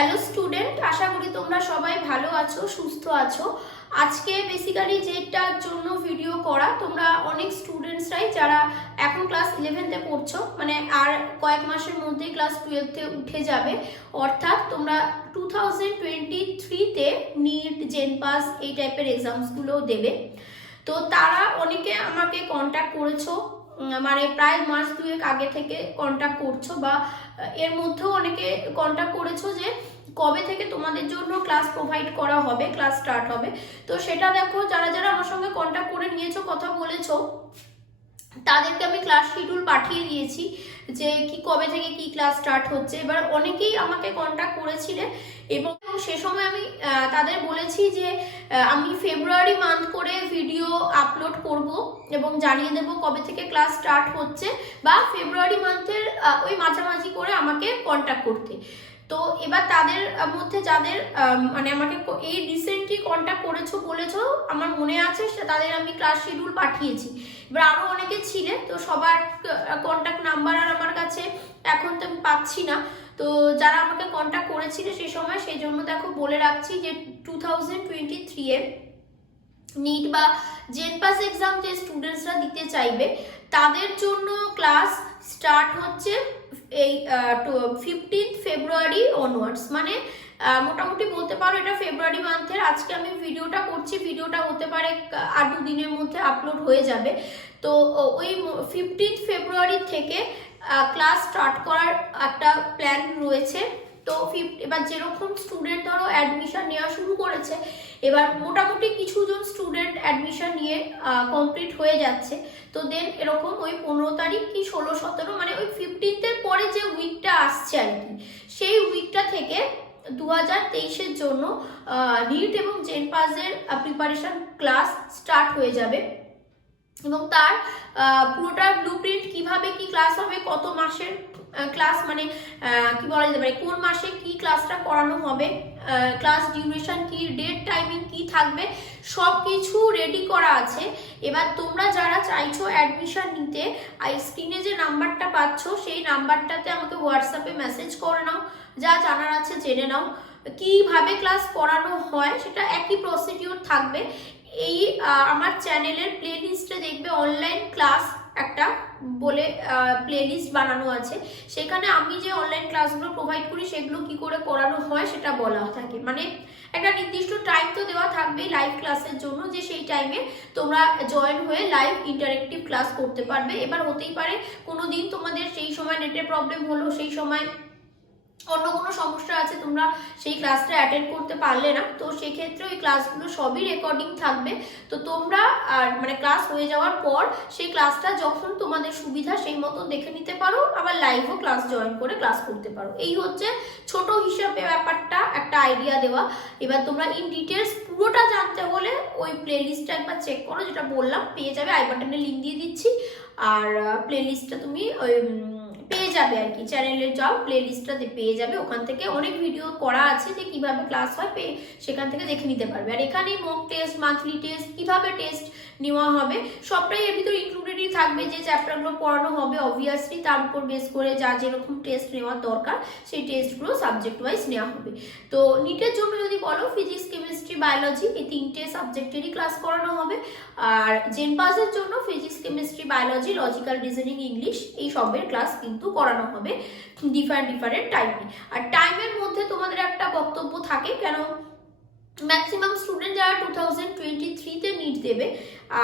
Hello student, আশা করি তোমরা সবাই ভালো আছো, সুস্থ আছো। আজকে বেসিক্যালি যেটার জন্য ভিডিও করা, তোমরা অনেক স্টুডেন্টসরাই যারা এখন ক্লাস 11তে পড়ছো, মানে আর কয়েক মাসের মধ্যেই ক্লাস 12তে উঠে যাবে, অর্থাৎ তোমরা 2023তে নিট, জেনপাস এই টাইপের এক্সামসগুলোও দেবে। তো তারা অনেকে আমাকে কন্ট্যাক্ট করেছো, মানে প্রায় মাস দুয়েক আগে থেকে কন্ট্যাক্ট করছো, বা এর মধ্যেও অনেকে কন্ট্যাক্ট করেছো যে কবে থেকে তোমাদের জন্য ক্লাস প্রোভাইড করা হবে, ক্লাস স্টার্ট হবে। তো সেটা দেখো, যারা যারা আমার সঙ্গে কন্ট্যাক্ট করে নিয়েছো, কথা বলেছো, তাদেরকে আমি ক্লাস শিডিউল পাঠিয়ে দিয়েছি যে কি কবে থেকে কি ক্লাস স্টার্ট হচ্ছে। এবার অনেকেই আমাকে কন্ট্যাক্ট করেছিলেন এবং সে সময় আমি তাদের বলেছি যে আমি ফেব্রুয়ারি মান্থ করে ভিডিও আপলোড করব এবং জানিয়ে দেব কবে থেকে ক্লাস স্টার্ট হচ্ছে, বা ফেব্রুয়ারি মান্থের ওই মাঝামাঝি করে আমাকে কন্ট্যাক্ট করতে। তো এবার তাদের মধ্যে যাদের মানে আমাকে এই রিসেন্টলি কন্ট্যাক্ট করেছো বলেছো, আমার মনে আছে, তাদের আমি ক্লাস শিডিউল পাঠিয়েছি। এবার আরও অনেকে ছিলেন, তো সবার কন্ট্যাক্ট নাম্বার আর আমার কাছে এখন তো আমি পাচ্ছি না। তো যারা আমাকে কন্ট্যাক্ট করেছিল সেই সময়, সেই জন্য দেখো বলে রাখছি যে 2023 এর নিট বা জেনপাস এক্সাম যে স্টুডেন্টসরা দিতে চাইবে, তাদের জন্য ক্লাস স্টার্ট হচ্ছে এই 15 ফেব্রুয়ারি অনওয়ার্ডস। মানে মোটামুটি বলতে পারো এটা ফেব্রুয়ারি মান্থের। আজকে আমি ভিডিওটা করছি, ভিডিওটা হতে পারে আর দুদিনের মধ্যে আপলোড হয়ে যাবে। তো ওই 15 ফেব্রুয়ারি থেকে ক্লাস স্টার্ট করার একটা প্ল্যান রয়েছে। তো এবার যেরকম স্টুডেন্ট ধরো অ্যাডমিশন নেওয়া শুরু করেছে, এবার মোটামুটি কিছুজন স্টুডেন্ট অ্যাডমিশন নিয়ে কমপ্লিট হয়ে যাচ্ছে। তো দেন এরকম ওই 15 তারিখ কি 16-17, মানে ওই 15th পরে যে উইকটা আসছে আর কি, সেই উইকটা থেকে 2023-এর জন্য নিট এবং জেনপাসের প্রিপারেশন ক্লাস স্টার্ট হয়ে যাবে। এবং তার পুরোটা ব্লুপ্রিন্ট, কিভাবে কি ক্লাস হবে, কত মাসের ক্লাস, মানে কি বলা যেতে পারে, কোন মাসে কি ক্লাসটা করানো হবে, ক্লাস ডিউরেশন কি, ডেট টাইমিং কি থাকবে, সব কিছু রেডি করা আছে। এবার তোমরা যারা চাইছো অ্যাডমিশন নিতে, স্ক্রিনে যে নাম্বারটা পাচ্ছ সেই নাম্বারটাতে আমাকে হোয়াটসঅ্যাপে মেসেজ করে নাও, যা জানার আছে জেনে নাও। কিভাবে ক্লাস করানো হয় সেটা একই প্রসিডিউর থাকবে। এই আমার চ্যানেলের প্লেলিস্টে দেখবে অনলাইন ক্লাস একটা বলে প্লেলিস্ট বানানো আছে, সেখানে আমি যে অনলাইন ক্লাসগুলো প্রোভাইড করি সেগুলো কি করে করানো হয় সেটা বলা থাকে। মানে একটা নির্দিষ্ট টাইম তো দেওয়া থাকবে লাইভ ক্লাসের জন্য, যে সেই টাইমে তোমরা জয়েন হয়ে লাইভ ইন্টারেক্টিভ ক্লাস করতে পারবে। এবার হতেই পারে কোনো দিন তোমাদের সেই সময় নেটের প্রবলেম হলো, সেই সময় অন্য কোনো সমস্যা আছে, তোমরা সেই ক্লাসটা অ্যাটেন্ড করতে পারলে না, তো সেক্ষেত্রে ওই ক্লাসগুলো সবই রেকর্ডিং থাকবে। তো তোমরা মানে ক্লাস হয়ে যাওয়ার পর সেই ক্লাসটা যখন তোমাদের সুবিধা সেই মতো দেখে নিতে পারো, আবার লাইভও ক্লাস জয়েন করে ক্লাস করতে পারো। এই হচ্ছে ছোট হিসাবে ব্যাপারটা, একটা আইডিয়া দেওয়া। এবার তোমরা ইন ডিটেলস পুরোটা জানতে হলে ওই প্লেলিস্টটা একবার চেক করো, যেটা বললাম পেয়ে যাবে, আই বাটনে লিঙ্ক দিয়ে দিচ্ছি। আর প্লেলিস্টটা তুমি ওই পেয়ে যাবে আর কি, চ্যানেলে যাও, প্লে লিস্টটাতে পেয়ে যাবে, ওখান থেকে অনেক ভিডিও করা আছে যে কিভাবে ক্লাস হয়, সেখান থেকে দেখে নিতে পারবে। আর এখানে মক টেস্ট, মান্থলি টেস্ট, কিভাবে টেস্ট নেওয়া হবে সবটাই এর ভিতরে ইনক্লুডেডই থাকবে। যে চ্যাপ্টারগুলো পড়ানো হবে অবভিয়াসলি তার উপর বেস করে যা যেরকম টেস্ট নেওয়ার দরকার সেই টেস্টগুলো সাবজেক্ট ওয়াইজ নেওয়া হবে। তো নিটের জন্য যদি বলো, ফিজিক্স, কেমিস্ট্রি, বায়োলজি এই 3টে সাবজেক্টেরই ক্লাস করানো হবে। আর জেনপাসের জন্য physics, chemistry, biology, logical reasoning, English এই সবের ক্লাস কিন্তু করানো হবে ডিফারেন্ট টাইমে। আর টাইমের মধ্যে তোমাদের একটা বক্তব্য থাকে, কেন ম্যাক্সিমাম স্টুডেন্ট যারা 2023-তে নিট দেবে,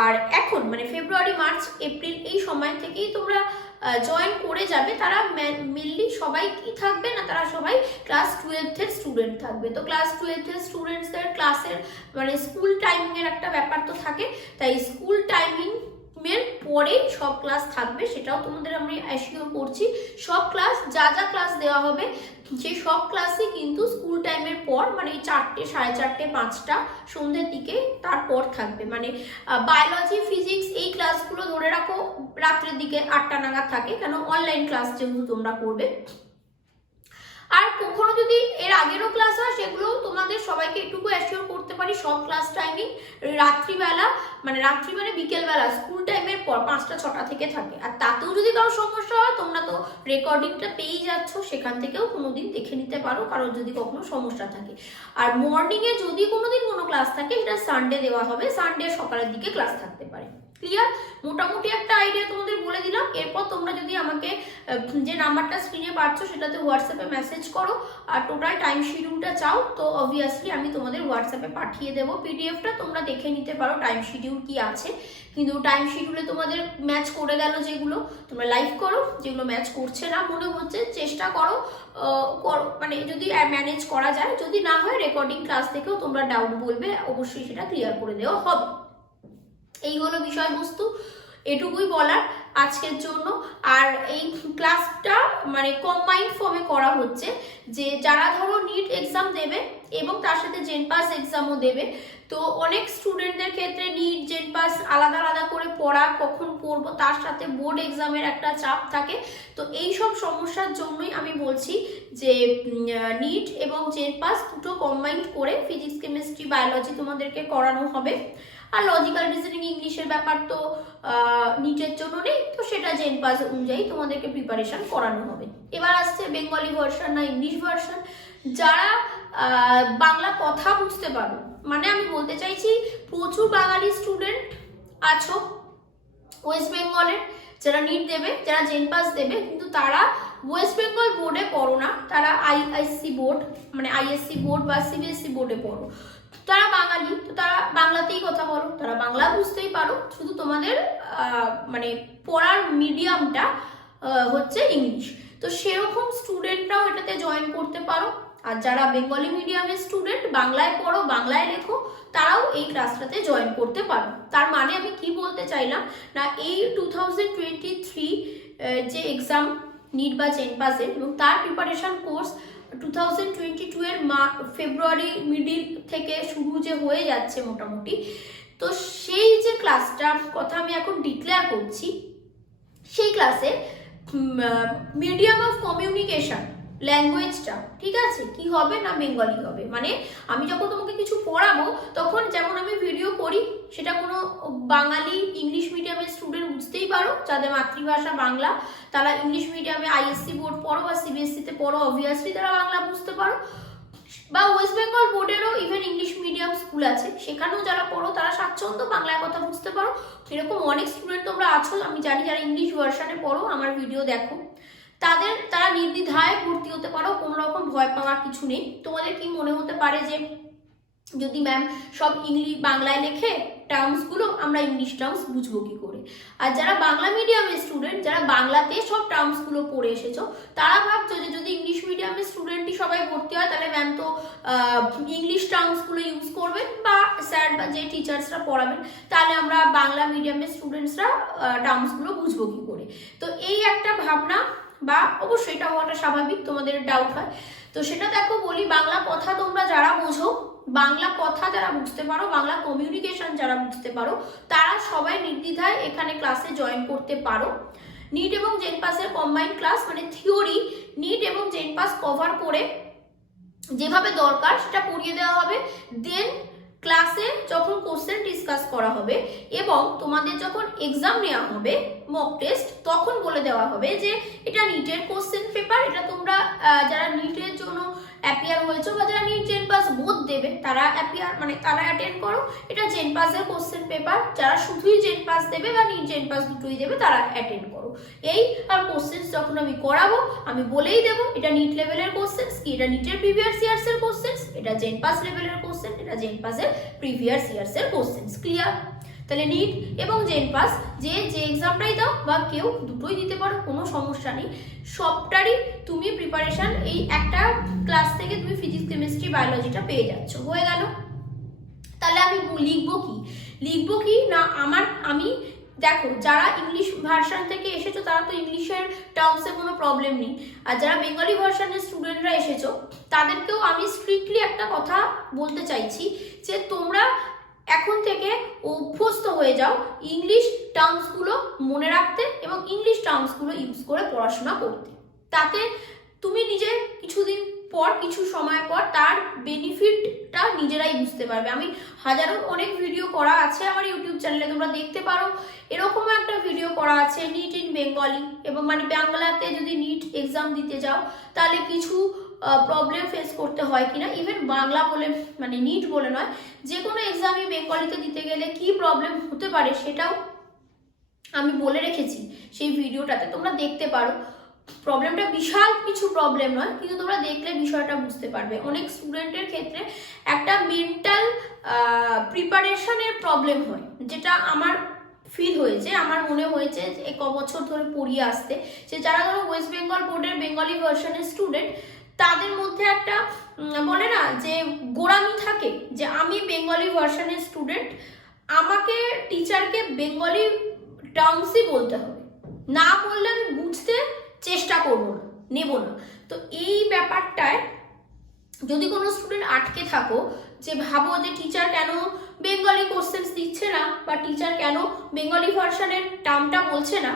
আর এখন মানে ফেব্রুয়ারি, মার্চ, এপ্রিল এই সময় থেকেই তোমরা জয়েন করে যাবে, তারা মেনলি সবাই কি থাকবে না, তারা সবাই ক্লাস 12-এর স্টুডেন্ট থাকবে। তো ক্লাস 12-এর স্টুডেন্টসদের ক্লাসের মানে স্কুল টাইমিংয়ের একটা ব্যাপার তো থাকে, তাই স্কুল টাইমিং এর পরে সব ক্লাস থাকবে, সেটাও তোমাদের আমি অ্যাসিওর করছি। সব ক্লাস যা যা ক্লাস দেওয়া হবে সেই সব ক্লাসই কিন্তু স্কুল টাইমের পর, মানে 4টে, 4:30, 5টা সন্ধ্যের দিকে তারপর থাকবে। মানে বায়োলজি, ফিজিক্স এই ক্লাসগুলো ধরে রাখো রাত্রের দিকে 8টা নাগাদ থাকে, কেন অনলাইন ক্লাস যেহেতু তোমরা করবে। আর কখনো যদি এর আগেরও ক্লাস হয় সেগুলো তোমাদের সবাইকে একটুকু অ্যাসিওর করতে পারি সব ক্লাস টাইমিং রাত্রিবেলা, রাত্রি মানে বিকেলবেলা স্কুল টাইমের পর 5টা 6টা থেকে থাকে। আর তাতেও যদি কারো সমস্যা হয় তোমরা তো রেকর্ডিংটা পেয়েই যাচ্ছ, সেখান থেকেও কোনোদিন দেখে নিতে পারো কারোর যদি কখনো সমস্যা থাকে। আর মর্নিংয়ে যদি কোনোদিন কোনো ক্লাস থাকে সেটা সানডে দেওয়া হবে, সানডে সকালের দিকে ক্লাস থাকতে পারে। ক্লিয়ার? মোটামুটি একটা আইডিয়া তোমাদের বলে দিলাম। এরপর তোমরা যদি আমাকে যে নাম্বারটা স্ক্রিনে পাচ্ছ সেটাতে হোয়াটসঅ্যাপে মেসেজ করো আর টোটাল টাইম শিডিউলটা চাও, তো অবভিয়াসলি আমি তোমাদের হোয়াটসঅ্যাপে পাঠিয়ে দেবো পিডিএফটা, তোমরা দেখে নিতে পারো টাইম শিডিউল কি আছে। কিন্তু টাইম শিডিউলে তোমাদের ম্যাচ করে গেল যেগুলো তোমরা লাইভ করো, যেগুলো ম্যাচ করছে না মনে হচ্ছে চেষ্টা করো যদি ম্যানেজ করা যায়, যদি না হয় রেকর্ডিং ক্লাস থেকেও তোমরা ডাউট বলবে, অবশ্যই সেটা ক্লিয়ার করে দেওয়া হবে। এই হলো বিষয়বস্তু, এটুকুই বলার আজকের জন্য। আর এই ক্লাসটা কম্বাইন্ড ফর্মে করা হচ্ছে, যে যারা ধরো নিট এক্সাম দেবে এবং তার সাথে জেনপাস এক্সামও দেবে, তো অনেক স্টুডেন্টদের ক্ষেত্রে নিট জেনপাস আলাদা আলাদা করে পড়া, কখন পড়বো, তার সাথে বোর্ড এক্সামের একটা চাপ থাকে। তো এই সব সমস্যার জন্যই আমি বলছি যে নিট এবং জেনপাস দুটো কম্বাইন্ড করে ফিজিক্স কেমিস্ট্রি বায়োলজি তোমাদেরকে করানো হবে। আর লজিক্যাল রিজনিং ইংলিশের ব্যাপার তো নিটের জন্য নেই, তো সেটা জেনপাস অনুযায়ী তোমাদেরকে প্রিপারেশন করানো হবে। এবার আসছে বেঙ্গলি ভার্সন না ইংলিশ ভার্সন। যারা বাংলা কথা বুঝতে পারো, আমি বলতে চাইছি প্রচুর বাঙালি স্টুডেন্ট আছো ওয়েস্ট বেঙ্গলের, যারা নিট দেবে, যারা জেনপাস দেবে, কিন্তু তারা ওয়েস্ট বেঙ্গল বোর্ডে পড়ো না, তারা আইএসসি বোর্ড আইএসসি বোর্ড বা সিবিএসসি বোর্ডে পড়ো। তারা বাঙালি, তো তারা বাংলাতেই কথা বলো, তারা বাংলা বুঝতেই পারো, শুধু তোমাদের পড়ার মিডিয়ামটা হচ্ছে ইংলিশ। তো সেরকম স্টুডেন্টরাও এটাতে জয়েন করতে পারো। আর যারা বেঙ্গলি মিডিয়ামের স্টুডেন্ট, বাংলায় পড়ো, বাংলায় লেখো, তারাও এই ক্লাসটাতে জয়েন করতে পারো। তার মানে আমি কি বলতে চাইলাম না, এই 2023 যে এক্সাম নিট বা জেনপাসের এবং তার প্রিপারেশন কোর্স 2022 এর ফেব্রুয়ারি মিডিল থেকে শুরু যে হয়ে যাচ্ছে মোটামুটি, তো সেই যে ক্লাসটার কথা আমি এখন ডিক্লেয়ার করছি, সেই ক্লাসে মিডিয়াম অফ কমিউনিকেশন ল্যাঙ্গুয়েজটা ঠিক আছে কি হবে না বেঙ্গলি হবে। আমি যখন তোমাকে কিছু পড়াবো তখন যেমন আমি ভিডিও করি সেটা কোনো বাঙালি ইংলিশ মিডিয়ামের স্টুডেন্ট বুঝতেই পারো, যাদের মাতৃভাষা বাংলা, তারা ইংলিশ মিডিয়ামে আইএসসি বোর্ড পড়ো বা সিবিএসসিতে পড়ো, অবভিয়াসলি তারা বাংলা বুঝতে পারো। বা ওয়েস্ট বেঙ্গল বোর্ডেরও ইভেন ইংলিশ মিডিয়াম স্কুল আছে, সেখানেও যারা পড়ো তারা স্বাচ্ছন্দ্য বাংলায় কথা বুঝতে পারো। এরকম অনেক স্টুডেন্ট তোমরা আছো আমি জানি, যারা ইংলিশ ভার্সনে পড়ো, আমার ভিডিও দেখো, তারা নির্দ্বিধায় ভর্তি হতে পারো, কোনো রকম ভয় পাওয়ার কিছু নেই। তোমাদের কি মনে হতে পারে যে যদি ম্যাম সব বাংলায় লেখে টার্মসগুলো, আমরা ইংলিশ টার্মস বুঝবো কি করে? আর যারা বাংলা মিডিয়ামের স্টুডেন্ট, যারা বাংলাতে সব টার্মসগুলো পড়ে এসেছো, তারা ভাবছো যে যদি ইংলিশ মিডিয়ামের স্টুডেন্টই সবাই ভর্তি হয় তাহলে ম্যাম তো ইংলিশ টার্মসগুলো ইউজ করবেন বা স্যার বা যে টিচার্সরা পড়াবেন, তাহলে আমরা বাংলা মিডিয়ামের স্টুডেন্টসরা টার্মসগুলো বুঝবো কি করে? তো এই একটা ভাবনা, বা অবশ্যই এটা হওয়াটা স্বাভাবিক, তোমাদের ডাউট হয়। তো সেটা দেখো বলি, বাংলা কথা তোমরা যারা বোঝো, বাংলা কথা যারা বুঝতে পারো, বাংলা কমিউনিকেশন যারা বুঝতে পারো, তারা সবাই নির্দ্বিধায় এখানে ক্লাসে জয়েন করতে পারো। নিট এবং জেনপাসের কম্বাইন্ড ক্লাস, থিওরি নিট এবং জেনপাস কভার করে যেভাবে দরকার সেটা পড়িয়ে দেওয়া হবে। দেন ক্লাসে যখন কোশ্চেন ডিসকাস করা হবে এবং তোমাদের যখন এক্সাম নেওয়া হবে মক টেস্ট, তখন বলে দেওয়া হবে যে এটা নিটের কোশ্চেন পেপার, এটা তোমরা যারা নিটের জন্য অ্যাপিয়ার হয়েছো বা যারা নিট জেনপাস বোধ দেবে তারা তারা অ্যাটেন্ড করো। এটা জেনপাসের কোশ্চেন পেপার, যারা শুধুই জেনপাস দেবে বা নিট জেনপাস দুটোই দেবে তারা অ্যাটেন্ড করো। এই আর কোশ্চেন যখন আমি করাবো আমি বলেই দেবো এটা নিট লেভেলের কোশ্চেন কি, এটা নিটের প্রিভিয়াস ইয়ার্স এর কোশ্চেন, এটা জেনপাস লেভেলের কোশ্চেন, এটা জেনপাসের প্রিভিয়াস ইয়ার্স এর কোশ্চেন। ক্লিয়ার? তাহলে নিট এবং জেনপাস যে এক্সামটাই দাও বা কেউ দুটোই দিতে পারো, কোনো সমস্যা নেই। সবটারই তুমি প্রিপারেশন এই একটা ক্লাস থেকে তুমি ফিজিক্স কেমিস্ট্রি বায়োলজিটা পেয়ে যাচ্ছ। হয়ে গেল? তাহলে আমি লিখবো কি না, আমি দেখো যারা ইংলিশ ভার্সন থেকে এসেছো তারা তো ইংলিশের টার্মসে কোনো প্রবলেম নেই, আর যারা বেঙ্গলি ভার্সনের স্টুডেন্টরা এসেছো তাদেরকেও আমি স্ট্রিক্টলি একটা কথা বলতে চাইছি যে তোমরা এখন থেকে অভ্যস্ত হয়ে যাও ইংলিশ টার্মসগুলো মনে রাখতে এবং ইংলিশ টার্মসগুলো ইউজ করে পড়াশোনা করতে। তাতে তুমি নিজে কিছুদিন পর কিছু সময় পর তার বেনিফিটটা নিজেরাই বুঝতে পারবে। আমি হাজারো অনেক ভিডিও করা আছে আমার ইউটিউব চ্যানেলে, তোমরা দেখতে পারো। এরকম একটা ভিডিও করা আছে নিট ইন বেঙ্গলি, এবং মানে বাংলাতে যদি নিট এক্সাম দিতে যাও তাহলে কিছু প্রবলেম ফেস করতে হয় কিনা, ইভেন বাংলা বলে মানে নিট বলে নয়, যে কোনো এক্সামই বেঙ্গলিতে দিতে গেলে কি প্রবলেম হতে পারে সেটাও আমি বলে রেখেছি সেই ভিডিওটাতে, তোমরা দেখতে পারো। প্রবলেমটা বিশাল কিছু প্রবলেম নয়, কিন্তু তোমরা দেখলে বিষয়টা বুঝতে পারবে। অনেক স্টুডেন্টের ক্ষেত্রে একটা মেন্টাল প্রিপারেশনের প্রবলেম হয়, যেটা আমার ফিল হয়েছে, আমার মনে হয়েছে যে ক বছর ধরে পড়িয়ে আসতে, যে যারা ধরো ওয়েস্ট বেঙ্গল বোর্ডের বেঙ্গলি ভার্সনের স্টুডেন্ট, তাদের মধ্যে একটা বলে না যে গোড়ামি থাকে, যে আমি বেঙ্গলি ভার্সনের স্টুডেন্ট, আমাকে টিচারকে বেঙ্গলি টার্মসই বলতে হবে, না বললে আমি বুঝতে চেষ্টা করবো না, নেব না। তো এই ব্যাপারটায় যদি কোনো স্টুডেন্ট আটকে থাকো, যে ভাবো যে টিচার কেন বেঙ্গলি কোশ্চেন্স দিচ্ছে না, বা টিচার কেন বেঙ্গলি ভার্সনের টার্মটা বলছে না,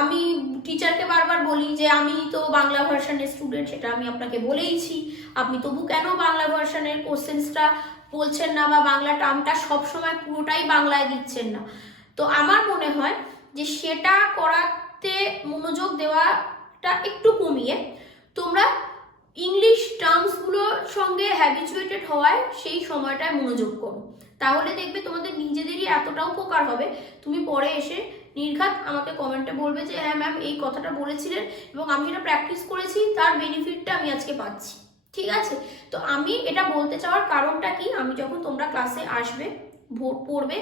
আমি টিচারকে বারবার বলি যে আমি তো বাংলা ভার্সনের স্টুডেন্ট, সেটা আমি আপনাকে বলেইছি, আপনি তবু কেন বাংলা ভার্সনের কোশ্চেন্সটা বলছেন না, বা বাংলা টার্মটা সবসময় পুরোটাই বাংলায় দিচ্ছেন না। তো আমার মনে হয় যে সেটা করাতে মনোযোগ দেওয়াটা একটু কমিয়ে তোমরা ইংলিশ টার্মসগুলোর সঙ্গে হ্যাবিচুয়েটেড হওয়ায় সেই সময়টায় মনোযোগ করো, তাহলে দেখবে তোমাদের নিজেদেরই এতটা উপকার হবে। তুমি পরে এসে নির্ঘাত আমাকে কমেন্টে বলবে যে হ্যাঁ ম্যাম এই কথাটা বলেছিলেন এবং আমি যেটা প্র্যাকটিস করেছি তার বেনিফিটটা আমি আজকে পাচ্ছি। ঠিক আছে, তো আমি এটা বলতে চাওয়ার কারণটা কি, আমি যখন তোমরা ক্লাসে আসবে পড়বে,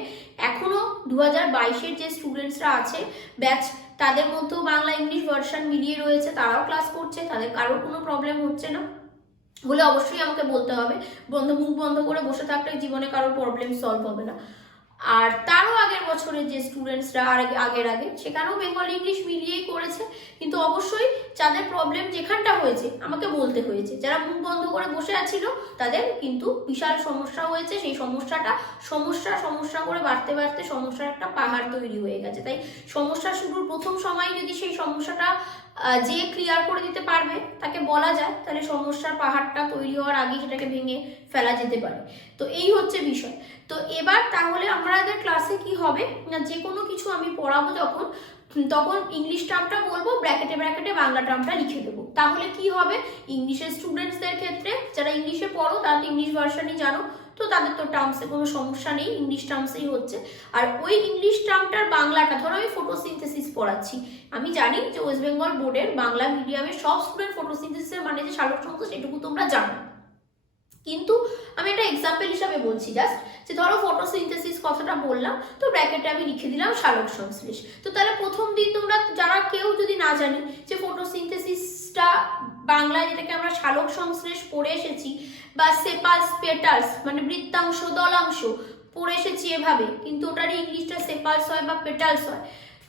এখনো 2022-এর যে স্টুডেন্টসরা আছে ব্যাচ, তাদের মধ্যেও বাংলা ইংলিশ ভার্সন মিলিয়ে রয়েছে, তারাও ক্লাস করছে, তাদের কারোর কোনো প্রবলেম হচ্ছে না বলে অবশ্যই আমাকে বলতে হবে। মুখ বন্ধ করে বসে থাকলে জীবনে কারোর প্রবলেম সলভ হবে না। আর তারও আগের বছরের যে স্টুডেন্টসরা আগের আগে সেখানেও বেঙ্গলি ইংলিশ মিলিয়েই করেছে, কিন্তু অবশ্যই যাদের প্রবলেম যেখানটা হয়েছে আমাকে বলতে হয়েছে, যারা মুখ বন্ধ করে বসে আছিল তাদের কিন্তু বিশাল সমস্যা হয়েছে, সেই সমস্যা করে বাড়তে বাড়তে সমস্যার একটা পাহাড় তৈরি হয়ে গেছে। তাই সমস্যা শুরুর প্রথম সময় যদি সেই সমস্যাটা যে ক্লিয়ার করে দিতে পারবে তাকে বলা যায়, তাহলে সমস্যার পাহাড়টা তৈরি হওয়ার আগে সেটাকে ভেঙে ফেলা যেতে পারে। তো এই হচ্ছে বিষয়। তো এবার তাহলে আমাদের ক্লাসে কি হবে না, যে কোনো কিছু আমি পড়াবো যখন, তখন ইংলিশ টার্মটা বলবো, ব্র্যাকেটে ব্র্যাকেটে বাংলা টার্মটা লিখে দেবো। তাহলে কি হবে, ইংলিশের স্টুডেন্টসদের ক্ষেত্রে যারা ইংলিশে পড়ো তারা তো ইংলিশ ভার্সনই জানো, তো তাদের তো টার্মসে কোনো সমস্যা নেই, ইংলিশ টার্মসেই হচ্ছে। আর ওই ইংলিশ টার্মটার বাংলাটা, ধরো আমি ফটোসিনথেসিস পড়াচ্ছি, আমি জানি যে ওয়েস্ট বেঙ্গল বোর্ডের বাংলা মিডিয়ামের সব স্টুডেন্ট ফটোসিনথেসিসের মানে যে সালোকসংশ্লেষ এটুকু তোমরা জানো, কিন্তু আমি একটা এক্সাম্পল হিসাবে বলছি জাস্ট, যে ধরো ফটোসিনথেসিস কথাটা বললাম, তো ব্র্যাকেটে আমি লিখে দিলাম সালোক সংশ্লেষ। তো তাহলে প্রথম দিন তোমরা যারা কেউ যদি না জানি যে ফটোসিনথেসিসটা বাংলায় যেটাকে আমরা সালোক সংশ্লেষ পড়ে এসেছি, বা সেপালস পেটালস মানে বৃত্তাংশ দলাংশ পড়ে এসেছি এভাবে, কিন্তু ওটারই ইংলিশটা সেপালস হয় বা পেটালস হয়,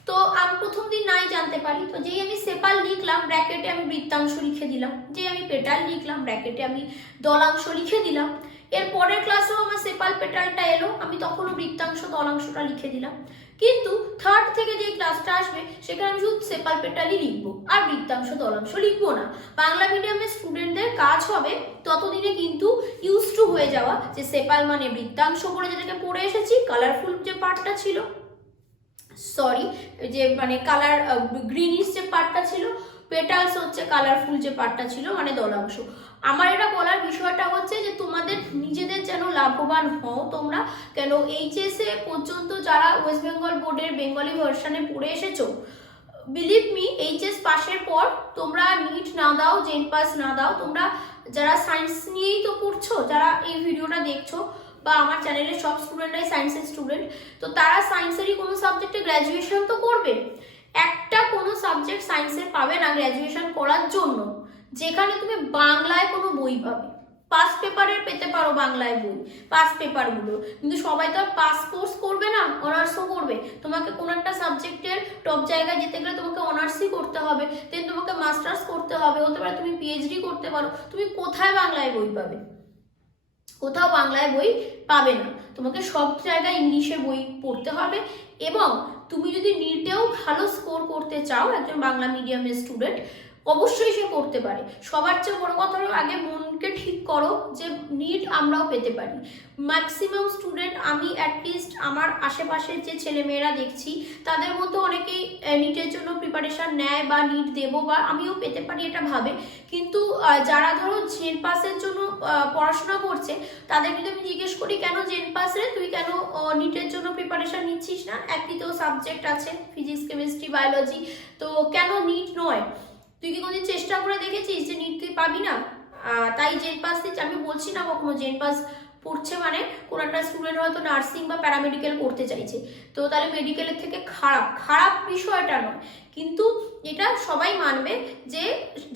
তো আমি প্রথম দিন নাই জানতে পারি, তো যেই আমি সেপাল লিখলাম ব্র্যাকেটে আমি বৃত্তাংশ লিখে দিলাম, যেই আমি পেটাল লিখলাম ব্র্যাকেটে আমি দলাংশ লিখে দিলাম। এর পরের ক্লাসেও আমার সেপাল পেটালটা এলো, আমি তখনও বৃত্তাংশ দলাংশটা লিখে দিলাম। কিন্তু থার্ড থেকে যে ক্লাসটা আসবে সেখানে আমি শুধু সেপাল পেটালই লিখবো, আর বৃত্তাংশ দলাংশ লিখবো না। বাংলা মিডিয়ামের স্টুডেন্টদের কাজ হবে ততদিনে কিন্তু ইউজ টু হয়ে যাওয়া, যে সেপাল মানে বৃত্তাংশ বলে যেটাকে পড়ে এসেছি, কালারফুল যে পার্টটা ছিল, যে মানে কালার গ্রিনিশ যে পার্টটা ছিল, পেটালস হচ্ছে কালারফুল যে পার্টটা ছিল মানে দলাংশ। আমার এটা বলার বিষয়টা হচ্ছে যে তোমাদের নিজেদের যেন লাভবান হও তোমরা, কেন এইচএসএ পর্যন্ত যারা ওয়েস্ট বেঙ্গল বোর্ডের বেঙ্গলি ভার্সনে পড়ে এসেছো, বিলিভ মি এইচএস পাশের পর তোমরা নিট না দাও, জেন পাস না দাও, তোমরা যারা সায়েন্স নিয়েই তো পড়ছো, যারা এই ভিডিওটা দেখছো, বা আমার চ্যানেলের সব স্টুডেন্টরাই সায়েন্সের স্টুডেন্ট, তো তারা সায়েন্সেরই কোনো সাবজেক্টে গ্র্যাজুয়েশন তো করবে। একটা কোনো সাবজেক্ট সায়েন্সের পাবে না গ্র্যাজুয়েশন করার জন্য যেখানে তুমি বাংলায় কোনো বই পাবে। পাস পেপারের পেতে পারো বাংলায় বই, পাস পেপারগুলো, কিন্তু সবাই তো আর পাস কোর্স করবে না, অনার্সও করবে। তোমাকে কোনো একটা সাবজেক্টের টপ জায়গায় যেতে গেলে তোমাকে অনার্সই করতে হবে, দেন তোমাকে মাস্টার্স করতে হবে, হতে পারে তুমি পিএইচডি করতে পারো। তুমি কোথায় বাংলায় বই পাবে? কোথাও বাংলায় বই পাবে না, তোমাকে সব জায়গায় ইংলিশে বই পড়তে হবে। এবং তুমি যদি নিটেও ভালো স্কোর করতে চাও, একজন বাংলা মিডিয়ামের স্টুডেন্ট, অবশ্যই সে করতে পারে। সবার চেয়ে বড় কথা হলো আগে মনকে ঠিক করো যে নিট আমরাও পেতে পারি। ম্যাক্সিমাম স্টুডেন্ট, আমি অ্যাটলিস্ট আমার আশেপাশের যে ছেলেমেয়েরা দেখছি তাদের মধ্যে অনেকেই নিটের জন্য প্রিপারেশান নেয় বা নিট দেবো বা আমিও পেতে পারি এটা ভাবে, কিন্তু যারা ধরো জেন পাসের জন্য পড়াশোনা করছে তাদের যদি আমি জিজ্ঞেস করি কেন জেন পাস রে, তুই কেন নিটের জন্য প্রিপারেশান নিচ্ছিস না, একই তো সাবজেক্ট আছে ফিজিক্স কেমিস্ট্রি বায়োলজি, তো কেন নিট নয়? তুই কি কোনোদিন চেষ্টা করে দেখেছিস যে নিট তুই পাবি না? তাই জেন পাস দিচ্ছে। আমি বলছি না কখনো জেন পাস পড়ছে মানে কোনো একটা স্টুডেন্ট হয়তো নার্সিং বা প্যারামেডিক্যাল করতে চাইছে তো তাহলে মেডিকেলের থেকে খারাপ বিষয়টা নয়, কিন্তু এটা সবাই মানবে যে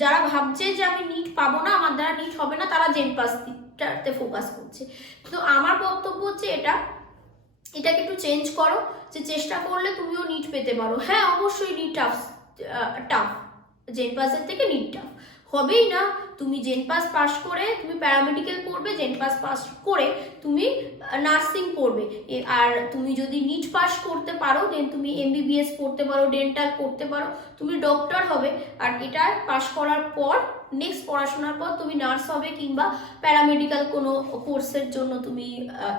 যারা ভাবছে যে আমি নিট পাবো না, আমার দ্বারা নিট হবে না, তারা জেন পাসটাতে ফোকাস করছে। তো আমার বক্তব্য হচ্ছে এটাকে একটু চেঞ্জ করো, যে চেষ্টা করলে তুমিও নিট পেতে পারো। হ্যাঁ অবশ্যই নিট টাফ, জেন পাসের থেকে নিট টাফ হবেই না। তুমি জেন পাস করে তুমি প্যারামেডিক্যাল পড়বে, জেন পাস করে তুমি নার্সিং পড়বে, আর তুমি যদি নিট পাস করতে পারো দেন তুমি এমবিবিএস পড়তে পারো, ডেন্টাল পড়তে পারো, তুমি ডক্টর হবে। আর এটা পাস করার পর নেক্সট পড়াশোনার পর তুমি নার্স হবে কিংবা প্যারামেডিক্যাল কোনো কোর্সের জন্য তুমি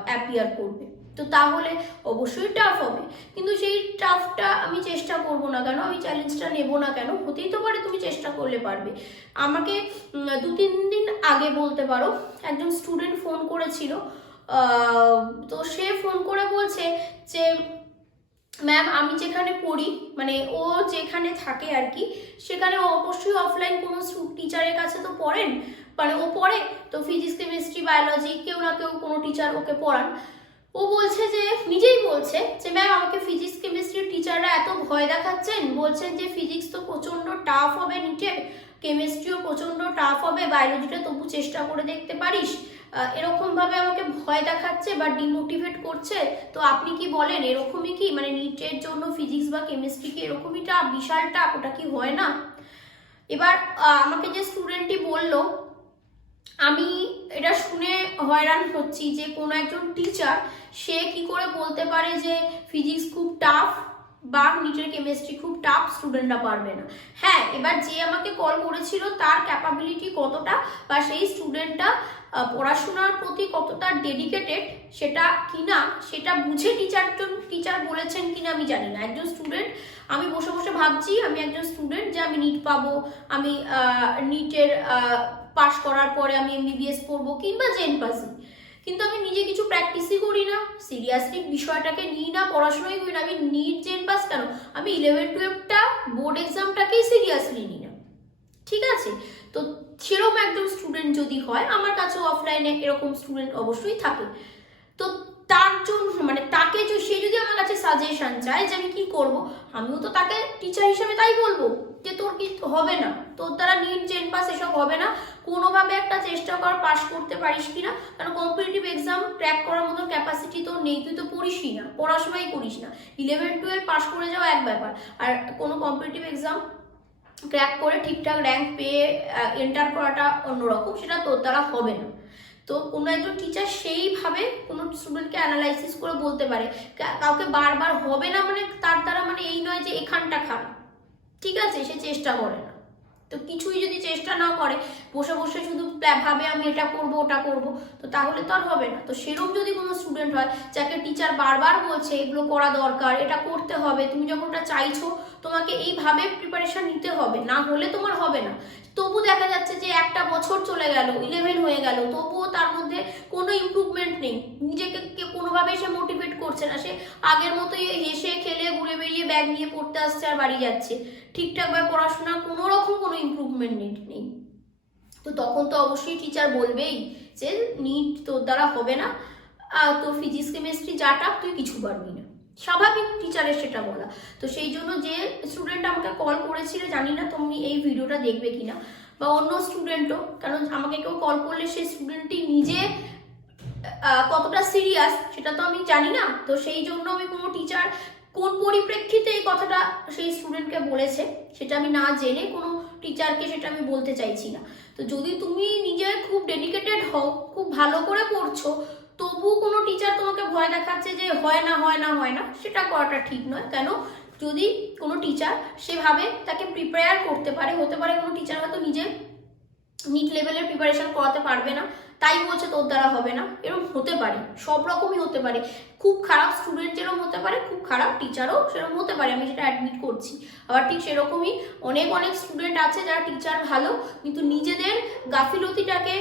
অ্যাপিয়ার করবে। তো তাহলে অবশ্যই টাফ হবে, কিন্তু সেই টাফটা আমি চেষ্টা করব না কেন, আমি চ্যালেঞ্জটা নেব না কেন? হতেই তো পারে তুমি চেষ্টা করলে পারবে। আমাকে 2-3 দিন আগে বলতে পারো একজন স্টুডেন্ট ফোন করেছিল, তো সে ফোন করে বলছে যে ম্যাম আমি যেখানে পড়ি, মানে ও যেখানে থাকে আর কি, সেখানে অবশ্যই অফলাইন কোনো টিচারের কাছে তো পড়েন, মানে ও পড়ে তো ফিজিক্স কেমিস্ট্রি বায়োলজি কেউ না কেউ কোনো টিচার ওকে পড়ান। ও বলছে যে নিজেই বলছে যে ম্যাম আমাকে ফিজিক্স কেমিস্ট্রির টিচাররা এত ভয় দেখাচ্ছেন, বলছেন যে ফিজিক্স তো প্রচণ্ড টাফ হবে নিটে, কেমিস্ট্রিও প্রচণ্ড টাফ হবে, বায়োলজিটা তবু চেষ্টা করে দেখতে পারিস, এরকমভাবে আমাকে ভয় দেখাচ্ছে বা ডিমোটিভেট করছে। তো আপনি কি বলেন এরকমই কি, মানে নিটের জন্য ফিজিক্স বা কেমিস্ট্রি কি এরকমই বিশাল টাফ, ওটা কি হয় না? এবার আমাকে যে স্টুডেন্টটি বললো, আমি এটা শুনে হয়রান হচ্ছি যে কোনো একজন টিচার সে কি করে বলতে পারে যে ফিজিক্স খুব টাফ বা নিটের কেমিস্ট্রি খুব টাফ, স্টুডেন্টরা পারবে না। হ্যাঁ, এবার যে আমাকে কল করেছিল তার ক্যাপাবিলিটি কতটা বা সেই স্টুডেন্টটা পড়াশোনার প্রতি কতটা ডেডিকেটেড সেটা কিনা সেটা বুঝে টিচার বলেছেন কিনা আমি জানি না। একজন স্টুডেন্ট, আমি বসে বসে ভাবছি আমি একজন স্টুডেন্ট যে আমি নিট পাবো, আমি নিটের পাস করার পরে আমি এমবিবিএস পড়বো কিংবা জেন পাসি, কিন্তু আমি নিজে কিছু প্র্যাকটিসই করি না, সিরিয়াসলি বিষয়টাকে নিই না, পড়াশোনাই করি না। আমি নিট জেন পাস কেন, আমি 11-12টা বোর্ড এক্সামটাকেই সিরিয়াসলি নিই না। ঠিক আছে, তো সেরকম একজন স্টুডেন্ট যদি হয়, আমার কাছেও অফলাইনে এরকম স্টুডেন্ট অবশ্যই থাকে, তো তার জন্য মানে তাকে সে যদি আমার কাছে সাজেশন চায় যে আমি কি করব, আমিও তো তাকে টিচার হিসেবে তাই বলবো যে তোর কি হবে না, তোর দ্বারা নিট জেন পাস এসব হবে না, কোনোভাবে একটা চেষ্টা কর পাস করতে পারিস কিনা, কারণ কম্পিটিটিভ এক্সাম ক্র্যাক করার মতো ক্যাপাসিটি তোর নেই, তুই তো পড়িসই না, পড়াশোনাই করিস না। 11-12 পাস করে যাওয়া এক ব্যাপার, আর কোনো কম্পিটিটিভ এক্সাম ক্র্যাক করে ঠিকঠাক র্যাঙ্ক পেয়ে এন্টার করাটা অন্যরকম, সেটা তোর দ্বারা হবে না। তো কোনো একজন টিচার সেইভাবে কোনো স্টুডেন্টকে অ্যানালাইসিস করে বলতে পারে, কাউকে বারবার হবে না মানে তার দ্বারা মানে এই নয় যে এখানটা খারাপ, ঠিক আছে, সে চেষ্টা করে না। তো কিছুই যদি চেষ্টা না করে, বসে বসে শুধু ভাবে আমি এটা করব ওটা করব, তো তাহলে তো আর হবে না। তো সেরকম যদি কোনো স্টুডেন্ট হয় যাকে টিচার বারবার বলছে এগুলো করা দরকার, এটা করতে হবে, তুমি যখন ওটা চাইছো তোমাকে এইভাবে প্রিপারেশন নিতে হবে, না হলে তোমার হবে না, তবু দেখা যাচ্ছে যে একটা বছর চলে গেল, 11 হয়ে গেল, তবুও তার মধ্যে কোনো ইমপ্রুভমেন্ট নেই, নিজেকে কোনোভাবেই সে মোটিভেট করছে না, সে আগের মতোই হেসে খেলে ঘুরে বেরিয়ে ব্যাগ নিয়ে পড়তে আসছে আর বাড়ি যাচ্ছে, ঠিকঠাকভাবে পড়াশোনা কোনো রকম কোনো ইমপ্রুভমেন্ট নেই। তো তখন তো অবশ্যই টিচার বলবেই যে নিট তোর দ্বারা হবে না, তোর ফিজিক্স কেমিস্ট্রি যা টাফ তুই কিছু পারবি না, স্বাভাবিক টিচারের সেটা বলা। তো সেই জন্য যে স্টুডেন্ট আমাকে কল করেছিল, জানি না তুমি এই ভিডিওটা দেখবে কিনা বা অন্য স্টুডেন্টও, কারণ আমাকে কেউ কল করলে সেই স্টুডেন্টটি নিজে কতটা সিরিয়াস সেটা তো আমি জানি না। তো সেই জন্য আমি কোনো টিচার কোন পরিপ্রেক্ষিতে এই কথাটা সেই স্টুডেন্টকে বলেছে সেটা আমি না জেনে কোনো টিচারকে সেটা আমি বলতে চাইছি না। তো যদি তুমি নিজে খুব ডেডিকেটেড হও, খুব ভালো করে পড়ছো, তবু কোনো টিচার তোমাকে ভয় দেখাচ্ছে যে হয় না, সেটা করাটা ঠিক নয়। কেন, যদি কোনো টিচার সেভাবে তাকে প্রিপেয়ার করতে পারে, হতে পারে কোনো টিচার হয়তো নিজে নিট লেভেলের প্রিপারেশন করাতে পারবে না, তাই বলছে তোর দ্বারা হবে না, এরকম হতে পারে, সব রকমই হতে পারে। খুব খারাপ স্টুডেন্ট যেরকম হতে পারে, খুব খারাপ টিচারও সেরকম হতে পারে, আমি সেটা অ্যাডমিট করছি। আবার ঠিক সেরকমই অনেক অনেক স্টুডেন্ট আছে যারা টিচার ভালো, কিন্তু নিজেদের গাফিলতিটাকে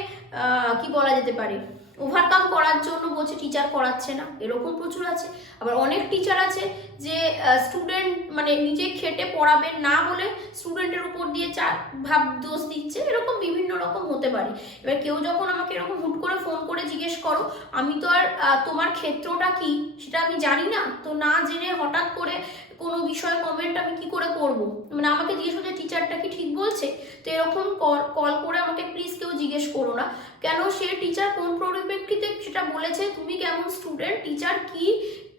কি বলা যেতে পারে, ওভারকাম করার জন্য বলছে টিচার করাচ্ছে না, এরকম প্রচুর আছে। আবার অনেক টিচার আছে যে স্টুডেন্ট মানে নিজে খেটে পড়াবেন না বলে স্টুডেন্টের উপর দিয়ে ভাব দোষ দিচ্ছে, এরকম বিভিন্ন রকম হতে পারে। এবার কেউ যখন আমাকে এরকম হুট করে ফোন করে জিজ্ঞেস করো, আমি তো আর তোমার ক্ষেত্রটা কি সেটা আমি জানি না, তো না জেনে হঠাৎ করে কোনো বিষয়ে কমেন্ট আমি কি করে করব, মানে আমাকে জিজ্ঞেস করছে টিচারটা কি ঠিক বলছে, তো এরকম কল করে আমাকে প্লিজ কেউ জিজ্ঞেস করো না কেন সে টিচার কোন পরিপ্রেক্ষিতে সেটা বলেছে, তুমি কেমন স্টুডেন্ট, টিচার কি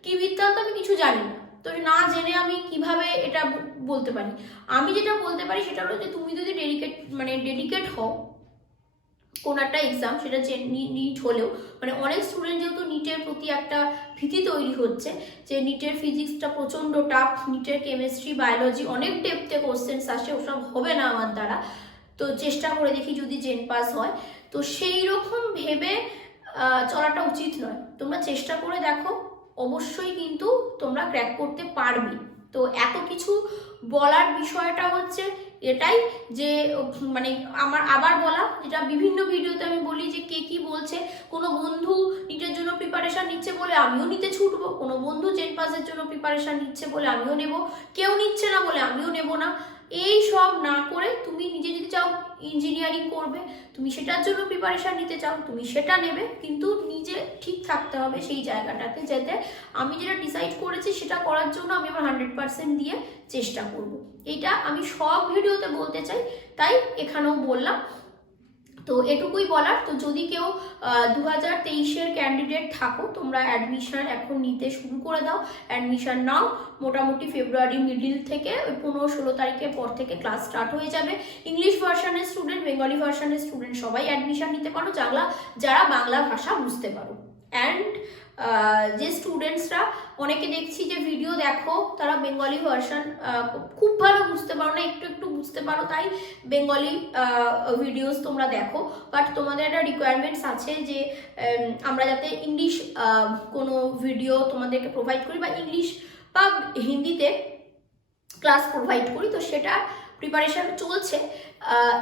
কি বৃত্তান্ত আমি কিছু জানি না, তো না জেনে আমি কিভাবে এটা বলতে পারি। আমি যেটা বলতে পারি সেটা হলো যে তুমি যদি ডেডিকেট হও কোনো একটা এক্সাম, সেটা যে নিট হলেও, মানে অনেক স্টুডেন্ট যেহেতু নিটের প্রতি একটা ভীতি তৈরি হচ্ছে যে নিটের ফিজিক্সটা প্রচণ্ড টাফ, নিটের কেমিস্ট্রি বায়োলজি অনেক ডেপথে কোশ্চেন্স আসে, ওসব হবে না আমার দ্বারা, তো চেষ্টা করে দেখি যদি জেন পাস হয়, তো সেই রকম ভেবে চলাটা উচিত নয়। তোমরা চেষ্টা করে দেখো, অবশ্যই কিন্তু তোমরা ক্র্যাক করতে পারবে। তো এত কিছু বলার বিষয়টা হচ্ছে এটাই যে মানে আমার আবার বলা, যেটা বিভিন্ন ভিডিওতে আমি বলি যে কে কি বলছে, কোনো বন্ধু নিটের জন্য প্রিপারেশন নিচ্ছে বলে আমিও নিতে ছুটবো, কোনো বন্ধু জেন পাসের জন্য প্রিপারেশন নিচ্ছে বলে আমিও নেব, কেউ নিচ্ছে না বলে আমিও নেব না। এই সব না করে তুমি নিজে যদি চাও ইঞ্জিনিয়ারিং করবে, তুমি সেটার জন্য প্রিপারেশন নিতে চাও, তুমি সেটা নেবে, কিন্তু নিজে ঠিক থাকতে হবে সেই জায়গাটাতে, যাতে আমি যেটা ডিসাইড করেছি সেটা করার জন্য আমি আমার 100% দিয়ে চেষ্টা করব। এটা আমি সব ভিডিওতে বলতে চাই, তাই এখানেও বললাম। তো এটুকুই বলার। তো যদি কেউ 2023-এর ক্যান্ডিডেট থাকো, তোমরা অ্যাডমিশন এখন নিতে শুরু করে দাও, অ্যাডমিশন নাও, মোটামুটি ফেব্রুয়ারি মিডিল থেকে 15-16 তারিখের পর থেকে ক্লাস স্টার্ট হয়ে যাবে। ইংলিশ ভার্সনের স্টুডেন্ট, বেঙ্গলি ভার্সনের স্টুডেন্ট সবাই অ্যাডমিশন নিতে পারো, যারা বাংলা ভাষা বুঝতে পারো। অ্যান্ড যে স্টুডেন্টসরা অনেকে দেখছি যে ভিডিও দেখো, তারা বেঙ্গলি ভার্সন খুব ভালো বুঝতে পারো না, একটু একটু বুঝতে পারো, তাই বেঙ্গলি ভিডিওস তোমরা দেখো, বাট তোমাদের একটা রিকোয়ারমেন্টস আছে যে আমরা যাতে ইংলিশ কোনো ভিডিও তোমাদেরকে প্রোভাইড করি বা ইংলিশ বা হিন্দিতে ক্লাস প্রোভাইড করি, তো সেটা প্রিপারেশন চলছে।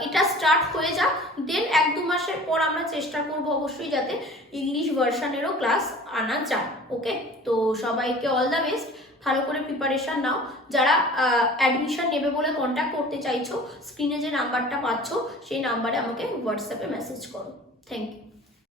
এটা স্টার্ট হয়ে যাক, দেন 1-2 মাসের পর আমরা চেষ্টা করব অবশ্যই যাতে ইংলিশ ভার্সনেরও ক্লাস আনা যায়। ওকে, তো সবাইকে অল দ্য বেস্ট, ভালো করে প্রিপারেশন নাও। যারা অ্যাডমিশন নেবে বলে কন্ট্যাক্ট করতে চাইছো, স্ক্রিনে যে নাম্বারটা পাচ্ছ সেই নাম্বারে আমাকে হোয়াটসঅ্যাপে মেসেজ করো। Thank you.